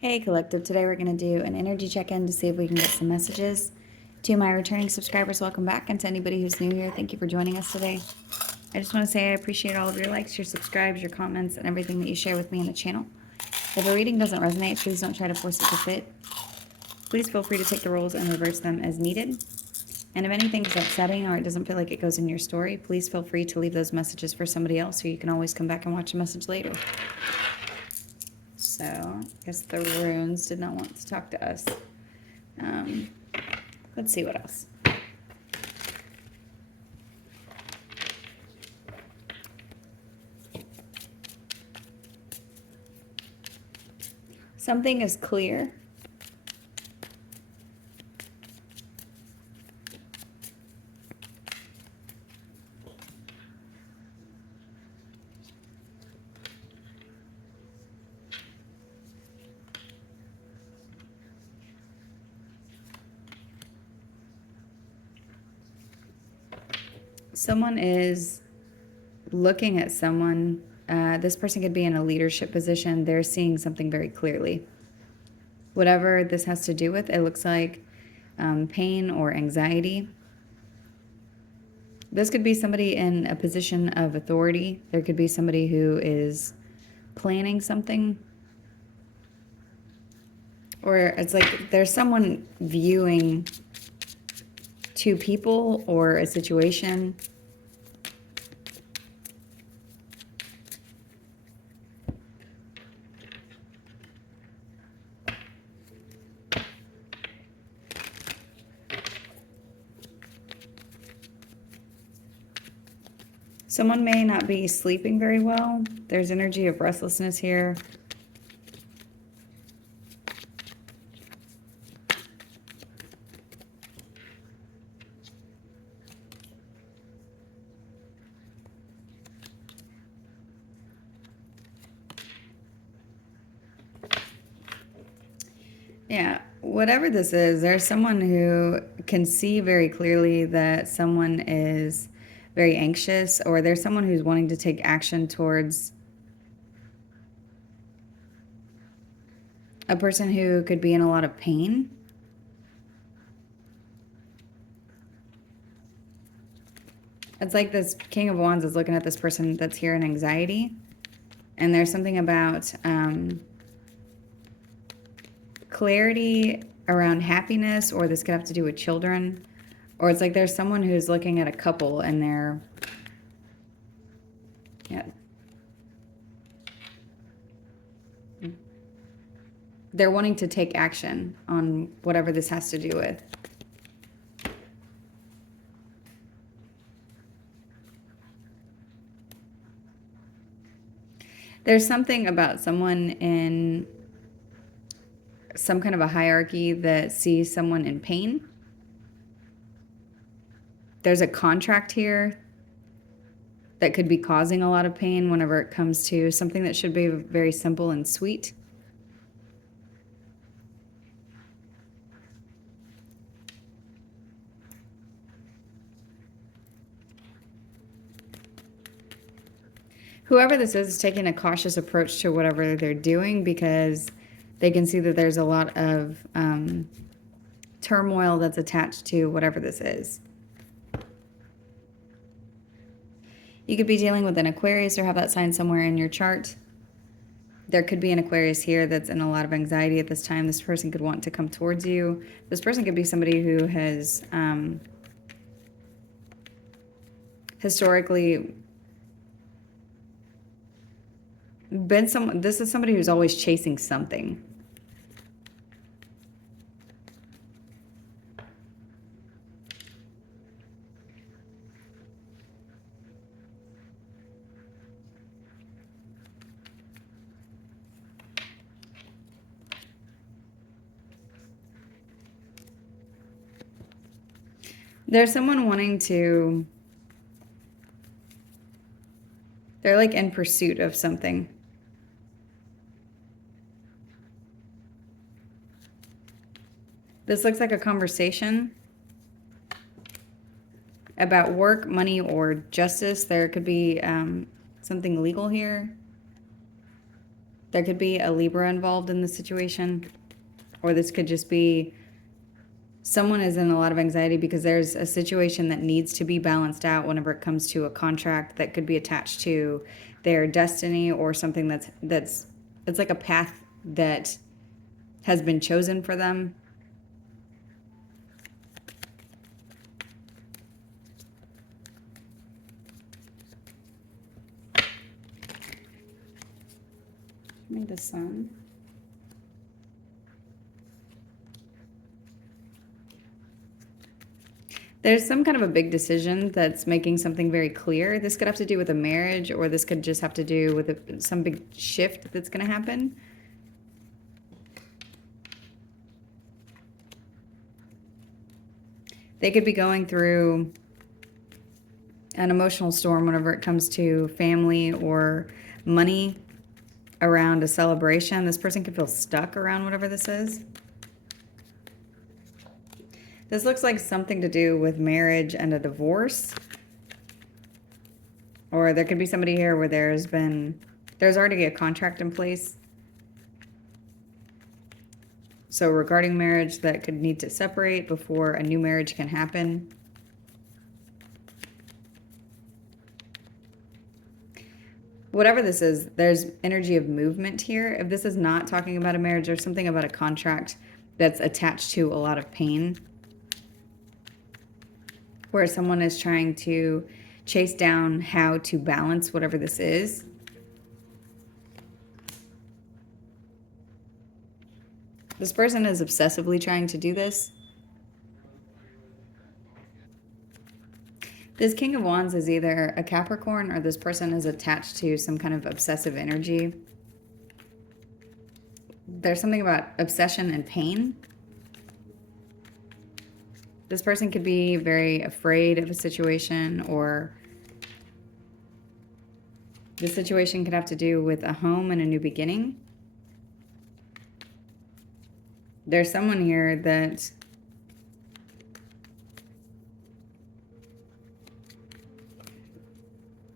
Hey Collective, today we're going to do an energy check-in to see if we can get some messages. To my returning subscribers, welcome back, and to anybody who's new here, thank you for joining us today. I just want to say I appreciate all of your likes, your subscribes, your comments, and everything that you share with me on the channel. If a reading doesn't resonate, please don't try to force it to fit. Please feel free to take the roles and reverse them as needed. And if anything is upsetting or it doesn't feel like it goes in your story, please feel free to leave those messages for somebody else, so you can always come back and watch the message later. So, I guess the runes did not want to talk to us. Let's see what else. Something is clear. Someone is looking at someone. This person could be in a leadership position. They're seeing something very clearly. Whatever this has to do with, it looks like pain or anxiety. This could be somebody in a position of authority. There could be somebody who is planning something. Or it's like there's someone viewing two people or a situation. Someone may not be sleeping very well. There's energy of restlessness here. Yeah, whatever this is, there's someone who can see very clearly that someone is very anxious, or there's someone who's wanting to take action towards a person who could be in a lot of pain. It's like this King of Wands is looking at this person that's here in anxiety. And there's something about clarity around happiness, or this could have to do with children. Or it's like there's someone who's looking at a couple and they're wanting to take action on whatever this has to do with. There's something about someone in some kind of a hierarchy that sees someone in pain. There's a contract here that could be causing a lot of pain whenever it comes to something that should be very simple and sweet. Whoever this is taking a cautious approach to whatever they're doing, because they can see that there's a lot of turmoil that's attached to whatever this is. You could be dealing with an Aquarius or have that sign somewhere in your chart. There could be an Aquarius here that's in a lot of anxiety at this time. This person could want to come towards you. This person could be somebody who has historically been someone. This is somebody who's always chasing something. There's someone wanting to, they're like in pursuit of something. This looks like a conversation about work, money, or justice. There could be something legal here. There could be a Libra involved in the situation, or this could just be someone is in a lot of anxiety because there's a situation that needs to be balanced out whenever it comes to a contract that could be attached to their destiny or something that's it's like a path that has been chosen for them. Maybe the sun. There's some kind of a big decision that's making something very clear. This could have to do with a marriage, or this could just have to do with some big shift that's going to happen. They could be going through an emotional storm whenever it comes to family or money around a celebration. This person could feel stuck around whatever this is. This looks like something to do with marriage and a divorce. Or there could be somebody here where there's already a contract in place. So regarding marriage, that could need to separate before a new marriage can happen. Whatever this is, there's energy of movement here. If this is not talking about a marriage, there's something about a contract that's attached to a lot of pain, where someone is trying to chase down how to balance whatever this is. This person is obsessively trying to do this. This King of Wands is either a Capricorn, or this person is attached to some kind of obsessive energy. There's something about obsession and pain. This person could be very afraid of a situation, or the situation could have to do with a home and a new beginning. There's someone here that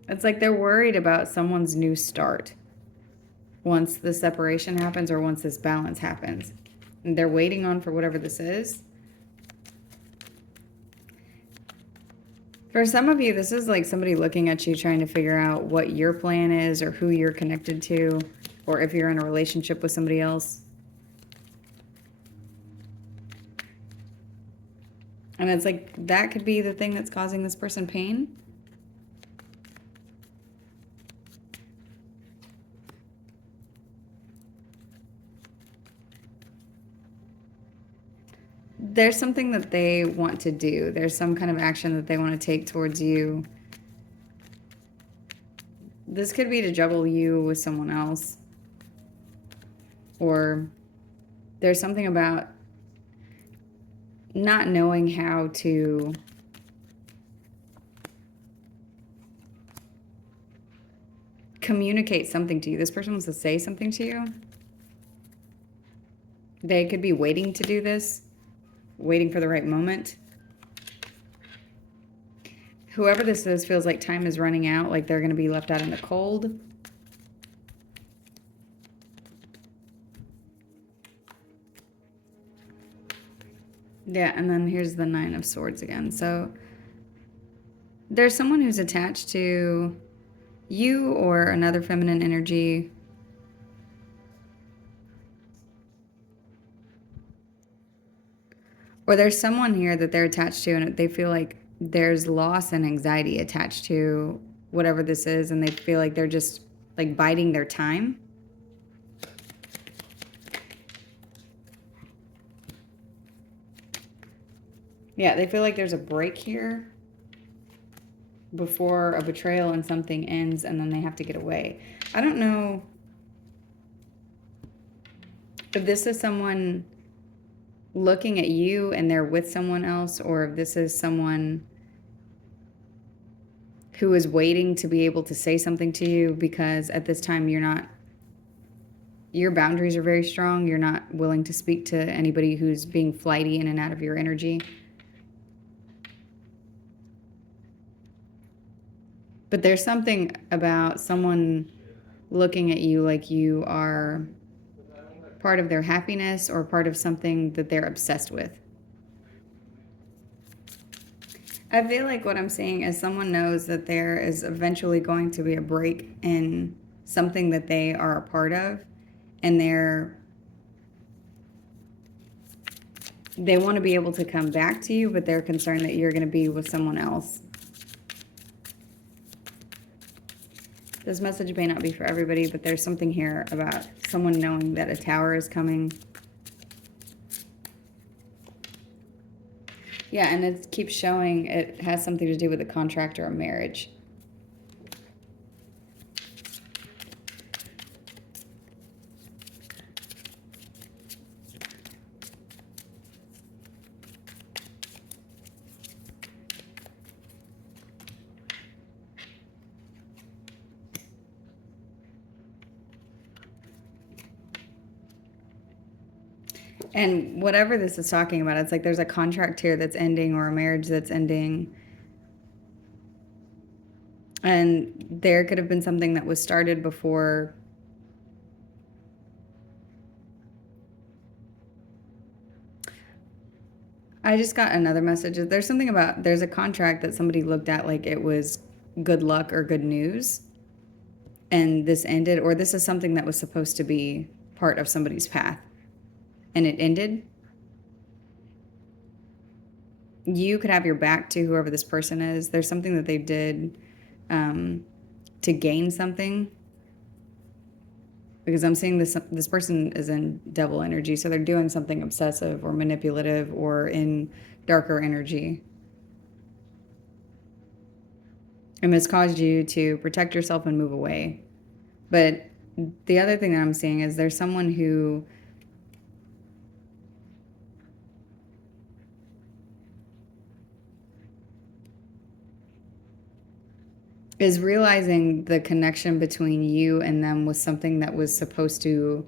it's like they're worried about someone's new start once the separation happens, or once this balance happens. And they're waiting on for whatever this is. For some of you, this is like somebody looking at you trying to figure out what your plan is, or who you're connected to, or if you're in a relationship with somebody else. And it's like that could be the thing that's causing this person pain. There's something that they want to do. There's some kind of action that they want to take towards you. This could be to juggle you with someone else. Or there's something about not knowing how to communicate something to you. This person wants to say something to you. They could be waiting to do this, waiting for the right moment. Whoever this is feels like time is running out, like they're going to be left out in the cold. Yeah, and then here's the Nine of Swords again. So there's someone who's attached to you or another feminine energy. Or there's someone here that they're attached to, and they feel like there's loss and anxiety attached to whatever this is, and they feel like they're just like biding their time. Yeah, they feel like there's a break here before a betrayal and something ends, and then they have to get away. I don't know if this is someone looking at you and they're with someone else, or if this is someone who is waiting to be able to say something to you, because at this time your boundaries are very strong. You're not willing to speak to anybody who's being flighty in and out of your energy. But there's something about someone looking at you like you are part of their happiness or part of something that they're obsessed with. I feel like what I'm seeing is someone knows that there is eventually going to be a break in something that they are a part of, and they want to be able to come back to you, but they're concerned that you're going to be with someone else. This message may not be for everybody, but there's something here about someone knowing that a tower is coming. Yeah, and it keeps showing it has something to do with a contract or a marriage. And whatever this is talking about, it's like there's a contract here that's ending or a marriage that's ending. And there could have been something that was started before. I just got another message. There's something about, there's a contract that somebody looked at like it was good luck or good news. And this ended, or this is something that was supposed to be part of somebody's path. And it ended. You could have your back to whoever this person is. There's something that they did to gain something. Because I'm seeing this person is in devil energy, so they're doing something obsessive or manipulative or in darker energy. And it's caused you to protect yourself and move away. But the other thing that I'm seeing is there's someone who is realizing the connection between you and them was something that was supposed to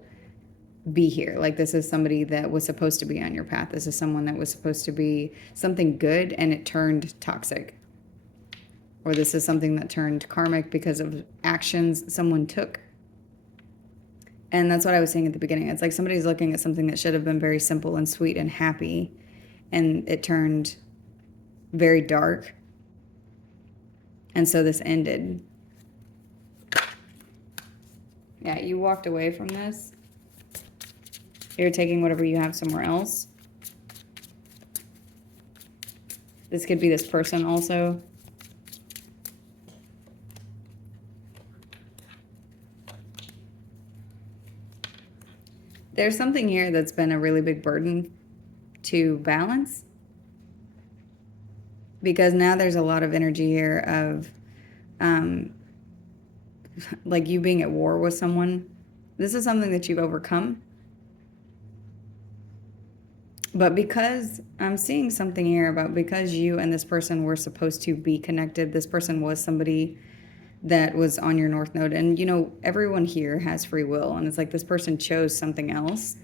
be here. Like this is somebody that was supposed to be on your path. This is someone that was supposed to be something good and it turned toxic. Or this is something that turned karmic because of actions someone took. And that's what I was saying at the beginning. It's like somebody's looking at something that should have been very simple and sweet and happy, and it turned very dark. And so this ended. Yeah, you walked away from this. You're taking whatever you have somewhere else. This could be this person also. There's something here that's been a really big burden to balance. Because now there's a lot of energy here of like you being at war with someone. This is something that you've overcome. But because I'm seeing something here about because you and this person were supposed to be connected, this person was somebody that was on your North Node. And, you know, everyone here has free will. And it's like this person chose something else.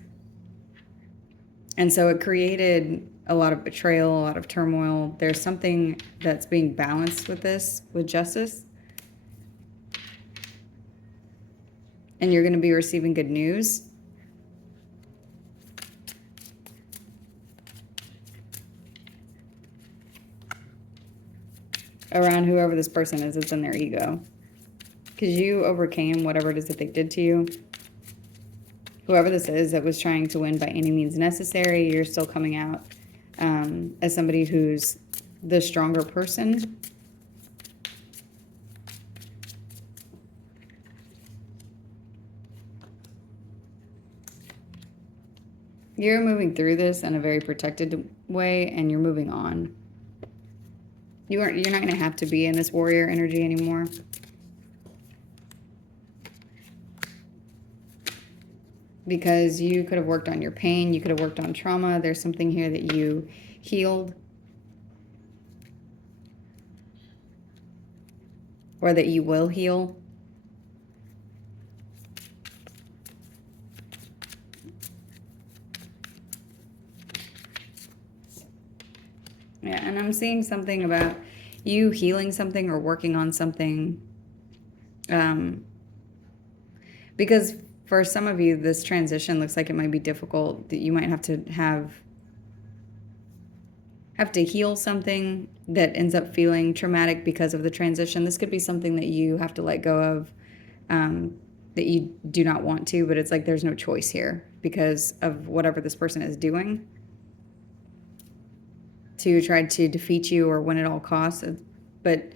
And so it created a lot of betrayal, a lot of turmoil. There's something that's being balanced with this, with justice. And you're going to be receiving good news. Around whoever this person is, it's in their ego. Because you overcame whatever it is that they did to you. Whoever this is that was trying to win by any means necessary, you're still coming out as somebody who's the stronger person. You're moving through this in a very protected way, and you're moving on. You're not going to have to be in this warrior energy anymore. Because you could have worked on your pain, you could have worked on trauma. There's something here that you healed. Or that you will heal. Yeah, and I'm seeing something about you healing something or working on something Because for some of you, this transition looks like it might be difficult, that you might have to heal something that ends up feeling traumatic because of the transition. This could be something that you have to let go of, that you do not want to, but it's like there's no choice here because of whatever this person is doing to try to defeat you or win at all costs. But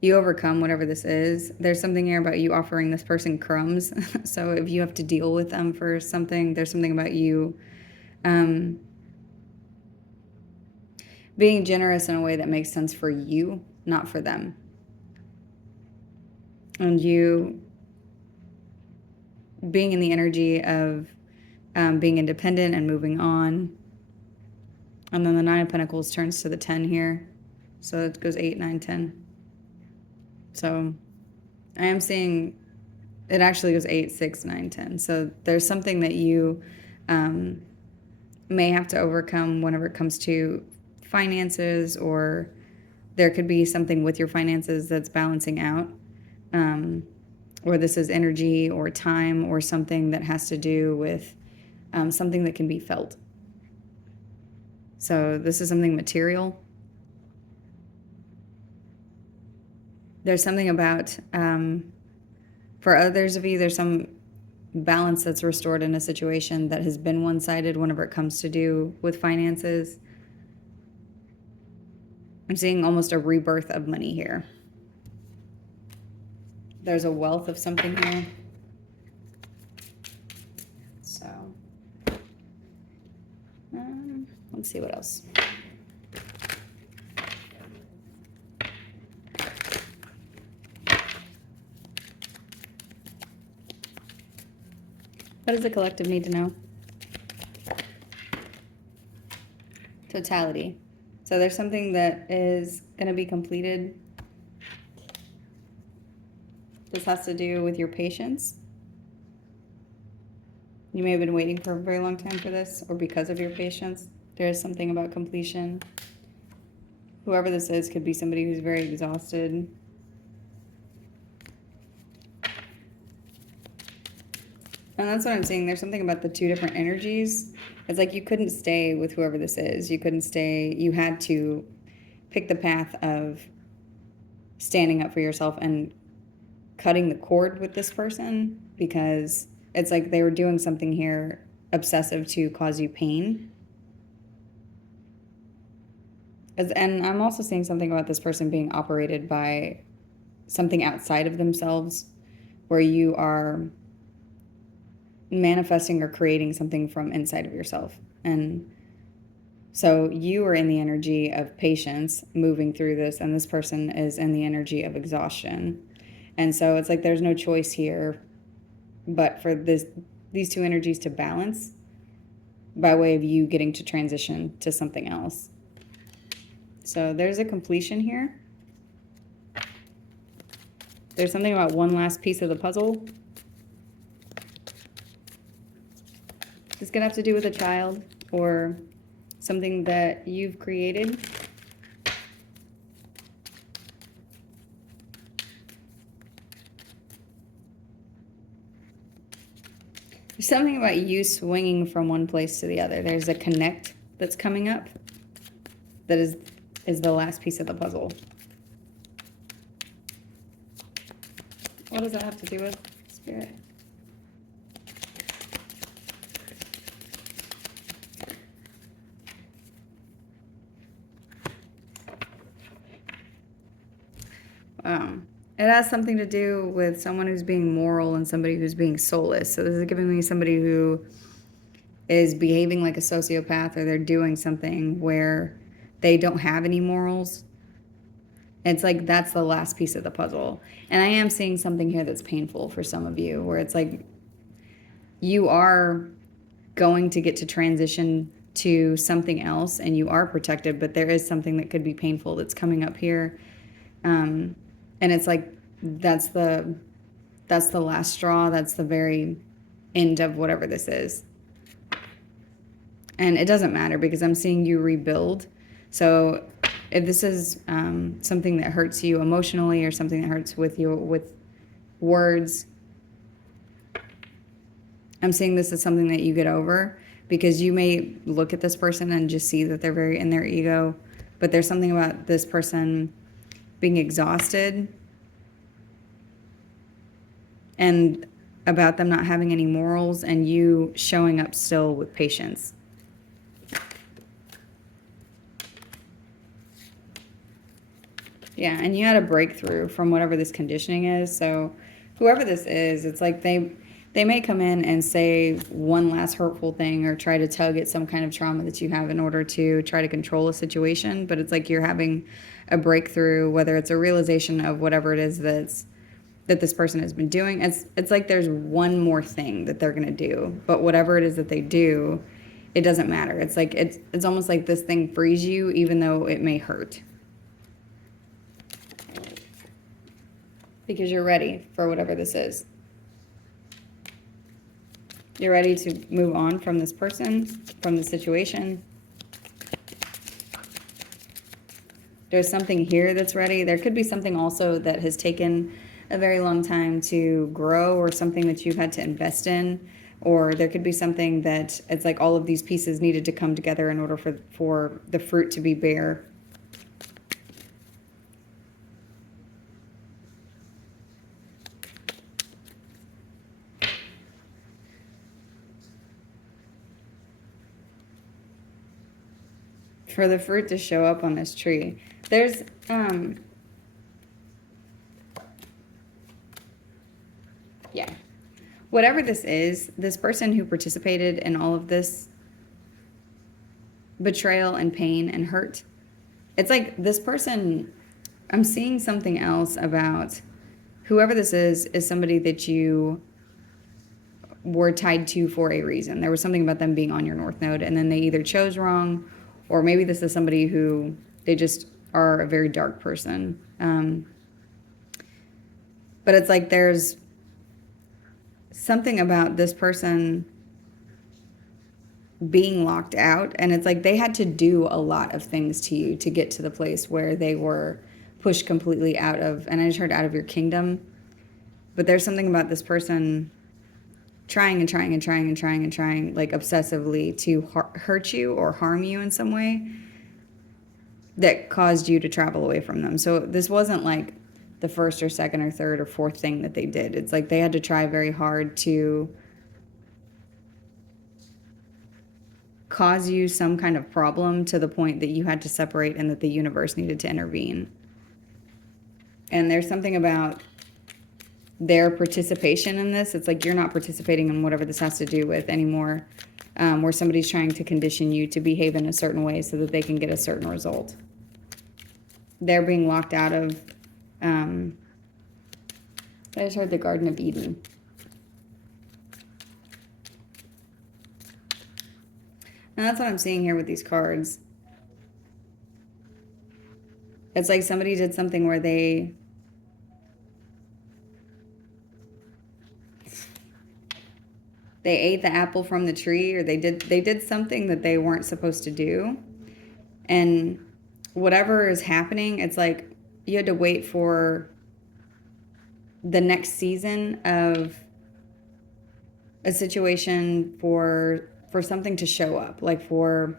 you overcome whatever this is. There's something here about you offering this person crumbs. So if you have to deal with them for something, there's something about you being generous in a way that makes sense for you, not for them. And you being in the energy of being independent and moving on. And then the 9 of Pentacles turns to the 10 here. So it goes 8, 9, 10. So I am seeing it actually goes 8, 6, 9, 10. So there's something that you may have to overcome whenever it comes to finances, or there could be something with your finances that's balancing out. Or this is energy or time or something that has to do with something that can be felt. So this is something material. There's something about, for others of you, there's some balance that's restored in a situation that has been one-sided whenever it comes to do with finances. I'm seeing almost a rebirth of money here. There's a wealth of something here. So, let's see what else. What does the collective need to know? Totality. So there's something that is going to be completed. This has to do with your patience. You may have been waiting for a very long time for this, or because of your patience. There is something about completion. Whoever this is could be somebody who's very exhausted. And that's what I'm saying. There's something about the 2 different energies. It's like you couldn't stay with whoever this is. You couldn't stay. You had to pick the path of standing up for yourself and cutting the cord with this person, because it's like they were doing something here obsessive to cause you pain. And I'm also seeing something about this person being operated by something outside of themselves, where you are manifesting or creating something from inside of yourself. And so you are in the energy of patience moving through this, and this person is in the energy of exhaustion. And so it's like there's no choice here but for these 2 energies to balance by way of you getting to transition to something else. So there's a completion here. There's something about one last piece of the puzzle. This could have to do with a child or something that you've created. There's something about you swinging from one place to the other. There's a connect that's coming up that is the last piece of the puzzle. What does that have to do with Spirit? It has something to do with someone who's being moral and somebody who's being soulless. So this is giving me somebody who is behaving like a sociopath, or they're doing something where they don't have any morals. It's like that's the last piece of the puzzle. And I am seeing something here that's painful for some of you, where it's like you are going to get to transition to something else and you are protected, but there is something that could be painful that's coming up here. And it's like that's the last straw. That's the very end of whatever this is. And it doesn't matter, because I'm seeing you rebuild. So if this is something that hurts you emotionally, or something that hurts with words, I'm seeing this as something that you get over, because you may look at this person and just see that they're very in their ego, but there's something about this person being exhausted and about them not having any morals, and you showing up still with patience. Yeah, and you had a breakthrough from whatever this conditioning is. So whoever this is, it's like they may come in and say one last hurtful thing or try to tug at some kind of trauma that you have in order to try to control a situation, but it's like you're having a breakthrough, whether it's a realization of whatever it is that this person has been doing. It's like there's one more thing that they're going to do, but whatever it is that they do, it doesn't matter. It's like it's almost like this thing frees you even though it may hurt. Because you're ready for whatever this is. You're ready to move on from this person, from the situation. There's something here that's ready. There could be something also that has taken a very long time to grow, or something that you've had to invest in. Or there could be something that it's like all of these pieces needed to come together in order for the fruit to be bare. For the fruit to show up on this tree. There's yeah. Whatever this is, this person who participated in all of this betrayal and pain and hurt, it's like this person, I'm seeing something else about whoever this is somebody that you were tied to for a reason. There was something about them being on your North Node, and then they either chose wrong, or maybe this is somebody who they just are a very dark person. But it's like there's something about this person being locked out, and it's like they had to do a lot of things to you to get to the place where they were pushed completely out of, and I just heard out of your kingdom. But there's something about this person trying and trying and trying and trying and trying, like obsessively, to hurt you or harm you in some way that caused you to travel away from them. So this wasn't like the first or second or third or fourth thing that they did. It's like they had to try very hard to cause you some kind of problem to the point that you had to separate and that the universe needed to intervene. And there's something about their participation in this. It's like you're not participating in whatever this has to do with anymore, where somebody's trying to condition you to behave in a certain way so that they can get a certain result. They're being locked out of, I just heard the Garden of Eden. And that's what I'm seeing here with these cards. It's like somebody did something where they ate the apple from the tree, or they did something that they weren't supposed to do. And whatever is happening, it's like you had to wait for the next season of a situation for something to show up, like for,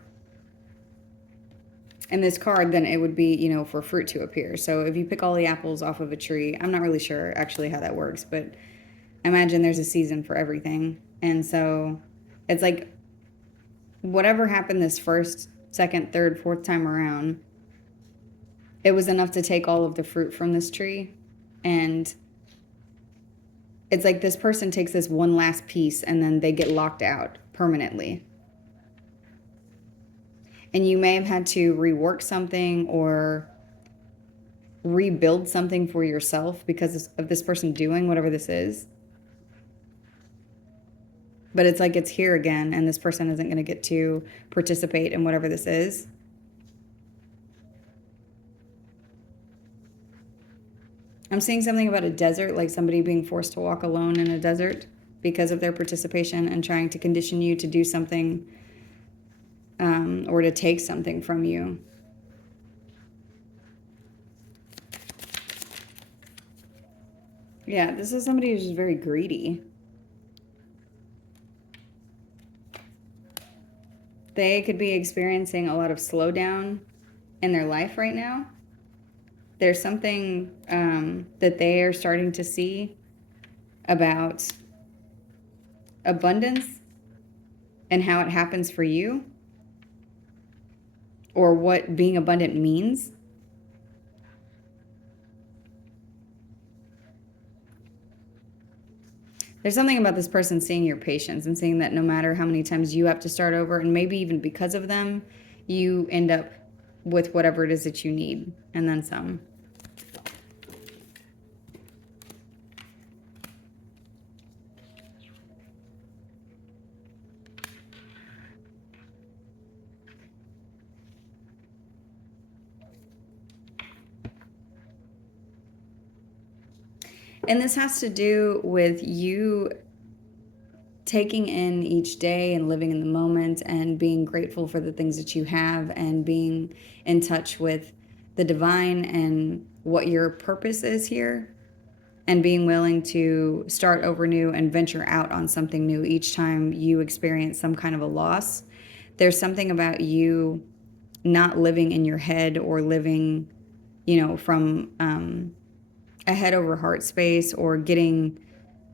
in this card, then it would be, you know, for fruit to appear. So if you pick all the apples off of a tree, I'm not really sure actually how that works, but I imagine there's a season for everything. And so it's like whatever happened this first, second, third, fourth time around, it was enough to take all of the fruit from this tree. And it's like this person takes this one last piece and then they get locked out permanently. And you may have had to rework something or rebuild something for yourself because of this person doing whatever this is. But it's like it's here again, and this person isn't going to get to participate in whatever this is. I'm seeing something about a desert, like somebody being forced to walk alone in a desert because of their participation and trying to condition you to do something, or to take something from you. Yeah, this is somebody who's just very greedy. They could be experiencing a lot of slowdown in their life right now. There's something that they are starting to see about abundance and how it happens for you, or what being abundant means. There's something about this person seeing your patience and seeing that no matter how many times you have to start over, and maybe even because of them, you end up with whatever it is that you need, and then some. And this has to do with you taking in each day and living in the moment and being grateful for the things that you have and being in touch with the divine and what your purpose is here, and being willing to start over new and venture out on something new each time you experience some kind of a loss. There's something about you not living in your head or living, from a head over heart space, or getting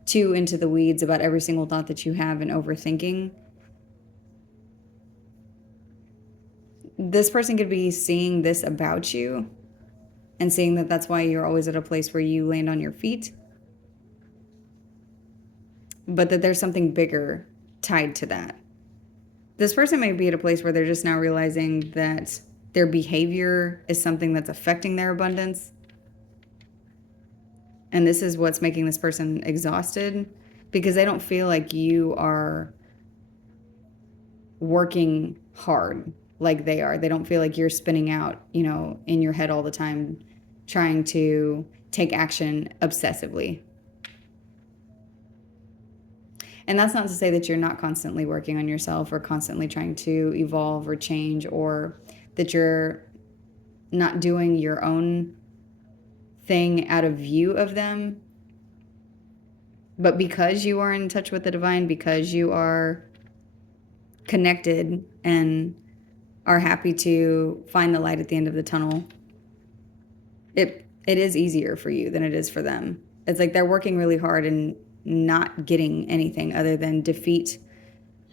too into the weeds about every single thought that you have and overthinking. This person could be seeing this about you and seeing that that's why you're always at a place where you land on your feet, but that there's something bigger tied to that. This person may be at a place where they're just now realizing that their behavior is something that's affecting their abundance. And this is what's making this person exhausted, because they don't feel like you are working hard like they are. They don't feel like you're spinning out, in your head all the time, trying to take action obsessively. And that's not to say that you're not constantly working on yourself or constantly trying to evolve or change, or that you're not doing your own thing out of view of them. But because you are in touch with the divine, because you are connected and are happy to find the light at the end of the tunnel, it is easier for you than it is for them. It's like they're working really hard and not getting anything other than defeat,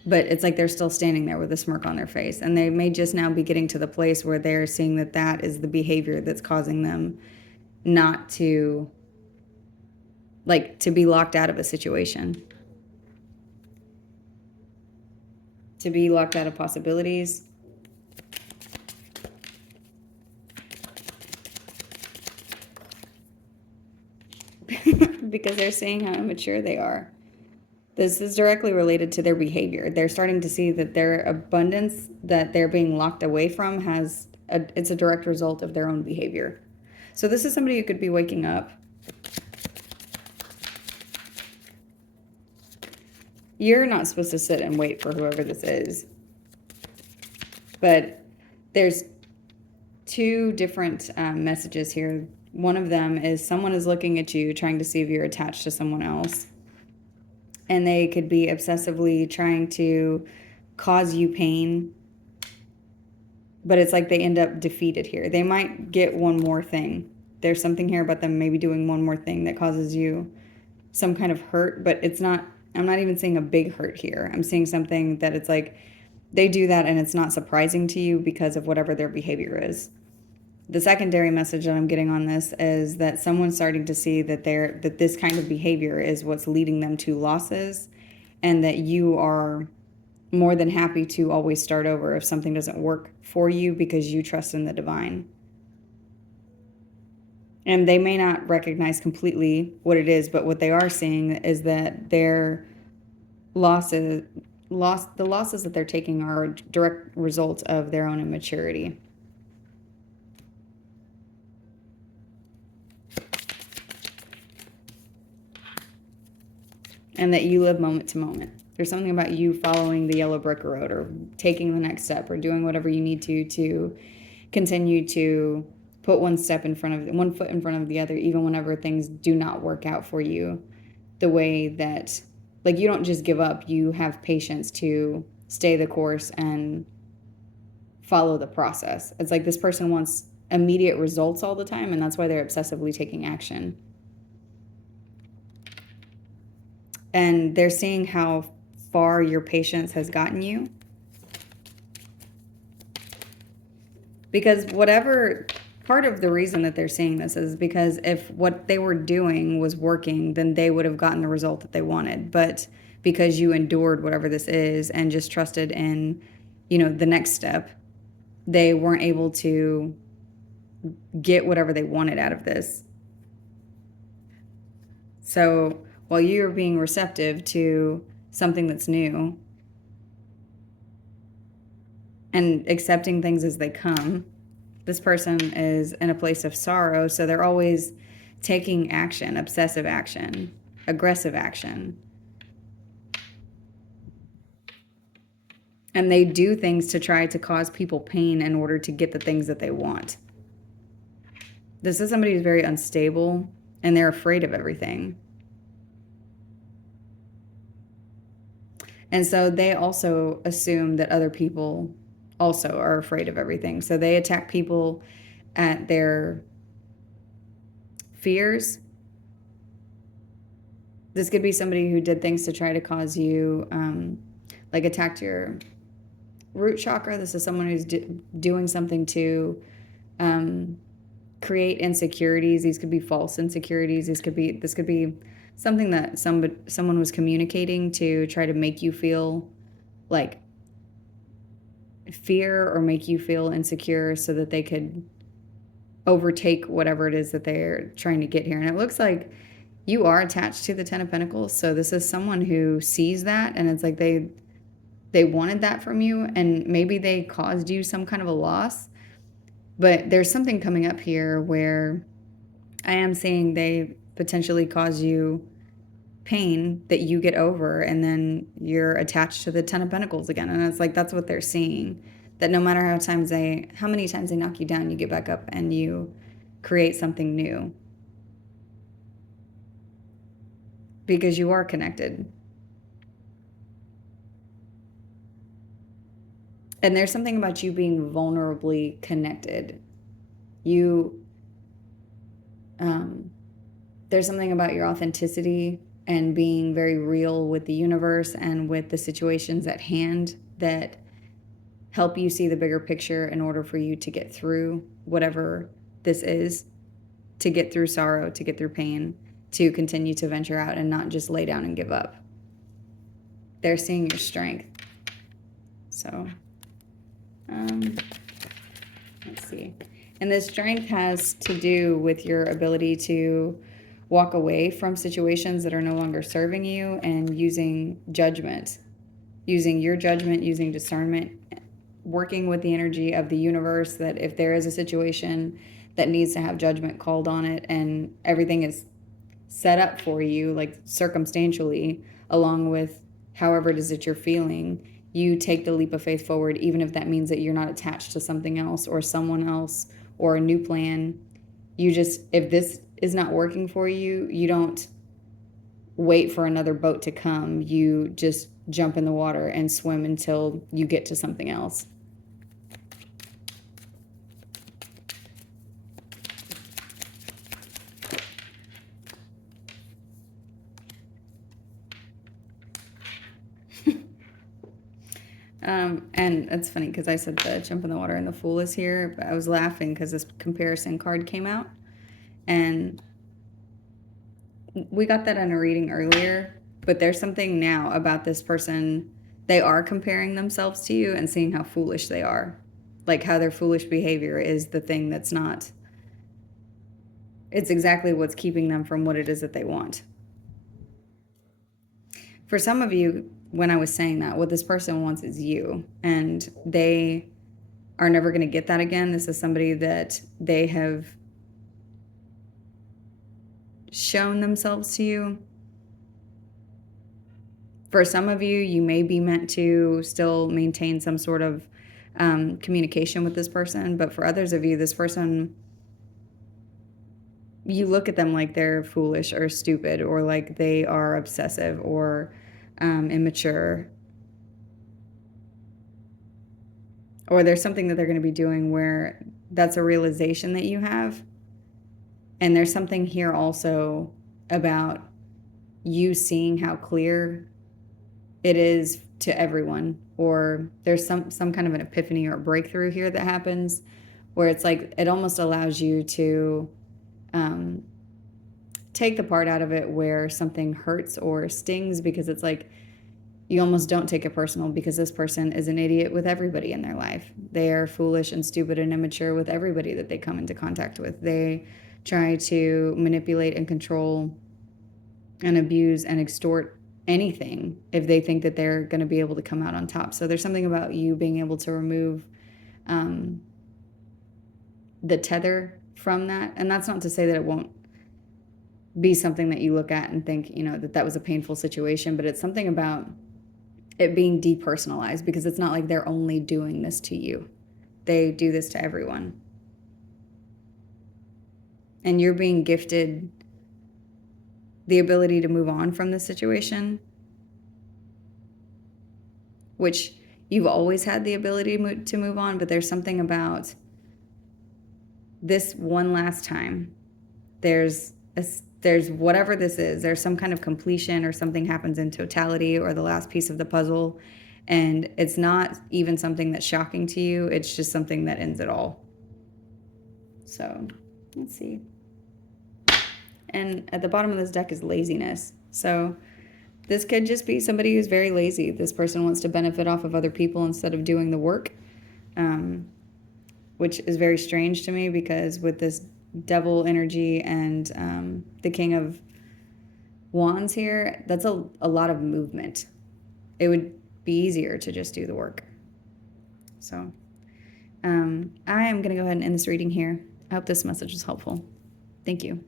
but it's like they're still standing there with a smirk on their face, and they may just now be getting to the place where they're seeing that that is the behavior that's causing them not to, to be locked out of a situation, to be locked out of possibilities. Because they're seeing how immature they are. This is directly related to their behavior. They're starting to see that their abundance that they're being locked away from it's a direct result of their own behavior. So this is somebody who could be waking up. You're not supposed to sit and wait for whoever this is. But there's two different messages here. One of them is someone is looking at you, trying to see if you're attached to someone else. And they could be obsessively trying to cause you pain. But it's like they end up defeated here. They might get one more thing. There's something here about them maybe doing one more thing that causes you some kind of hurt. But I'm not even seeing a big hurt here. I'm seeing something that it's like they do that and it's not surprising to you because of whatever their behavior is. The secondary message that I'm getting on this is that someone's starting to see that this kind of behavior is what's leading them to losses, and that you are more than happy to always start over if something doesn't work for you, because you trust in the divine. And they may not recognize completely what it is, but what they are seeing is that their the losses that they're taking are a direct result of their own immaturity. And that you live moment to moment. There's something about you following the yellow brick road, or taking the next step, or doing whatever you need to continue to put one foot in front of the other, even whenever things do not work out for you the way that, you don't just give up. You have patience to stay the course and follow the process. It's like this person wants immediate results all the time, and that's why they're obsessively taking action. And they're seeing how far your patience has gotten you. Because whatever, part of the reason that they're seeing this is because if what they were doing was working, then they would have gotten the result that they wanted. But because you endured whatever this is and just trusted in, the next step, they weren't able to get whatever they wanted out of this. So while you're being receptive to something that's new and accepting things as they come, this person is in a place of sorrow. So they're always taking action, obsessive action, aggressive action. And they do things to try to cause people pain in order to get the things that they want. This is somebody who's very unstable and they're afraid of everything. And so they also assume that other people also are afraid of everything. So they attack people at their fears. This could be somebody who did things to try to cause you, like attacked your root chakra. This is someone who's doing something to create insecurities. These could be false insecurities. This could be something that someone was communicating to try to make you feel like fear or make you feel insecure so that they could overtake whatever it is that they're trying to get here. And it looks like you are attached to the Ten of Pentacles. So this is someone who sees that, and it's like they wanted that from you, and maybe they caused you some kind of a loss. But there's something coming up here where I am seeing they potentially cause you pain that you get over, and then you're attached to the Ten of Pentacles again. And it's like that's what they're seeing, that no matter how many times they knock you down, you get back up and you create something new, because you are connected. And there's something about you being vulnerably connected. There's something about your authenticity and being very real with the universe and with the situations at hand that help you see the bigger picture in order for you to get through whatever this is, to get through sorrow, to get through pain, to continue to venture out and not just lay down and give up. They're seeing your strength. So, let's see. And this strength has to do with your ability to walk away from situations that are no longer serving you and using judgment, using your judgment, using discernment, working with the energy of the universe, that if there is a situation that needs to have judgment called on it and everything is set up for you, like circumstantially, along with however it is that you're feeling, you take the leap of faith forward, even if that means that you're not attached to something else or someone else or a new plan. If this is not working for you, you don't wait for another boat to come. You just jump in the water and swim until you get to something else. And it's funny because I said the jump in the water and the fool is here, but I was laughing because this comparison card came out, and we got that in a reading earlier, but there's something now about this person. They are comparing themselves to you and seeing how foolish they are, like how their foolish behavior is the thing that's not, it's exactly what's keeping them from what it is that they want. For some of you, when I was saying that, what this person wants is you, and they are never going to get that again. This is somebody that they have shown themselves to you. For some of you, you may be meant to still maintain some sort of communication with this person, but for others of you, this person, you look at them like they're foolish or stupid, or like they are obsessive or immature. or there's something that they're going to be doing where that's a realization that you have. And there's something here also about you seeing how clear it is to everyone, or there's some kind of an epiphany or a breakthrough here that happens where it's like it almost allows you to take the part out of it where something hurts or stings, because it's like you almost don't take it personal, because this person is an idiot with everybody in their life. They are foolish and stupid and immature with everybody that they come into contact with. They try to manipulate and control and abuse and extort anything if they think that they're going to be able to come out on top. So there's something about you being able to remove the tether from that. And that's not to say that it won't be something that you look at and think, you know, that was a painful situation, but it's something about it being depersonalized, because it's not like they're only doing this to you. They do this to everyone. And you're being gifted the ability to move on from this situation, which you've always had the ability to move on, but there's something about this one last time. There's whatever this is, there's some kind of completion, or something happens in totality, or the last piece of the puzzle, and it's not even something that's shocking to you. It's just something that ends it all. So let's see. And at the bottom of this deck is laziness. So this could just be somebody who's very lazy. This person wants to benefit off of other people instead of doing the work, which is very strange to me, because with this devil energy and the King of Wands here, that's a lot of movement. It would be easier to just do the work. So I am going to go ahead and end this reading here. I hope this message was helpful. Thank you.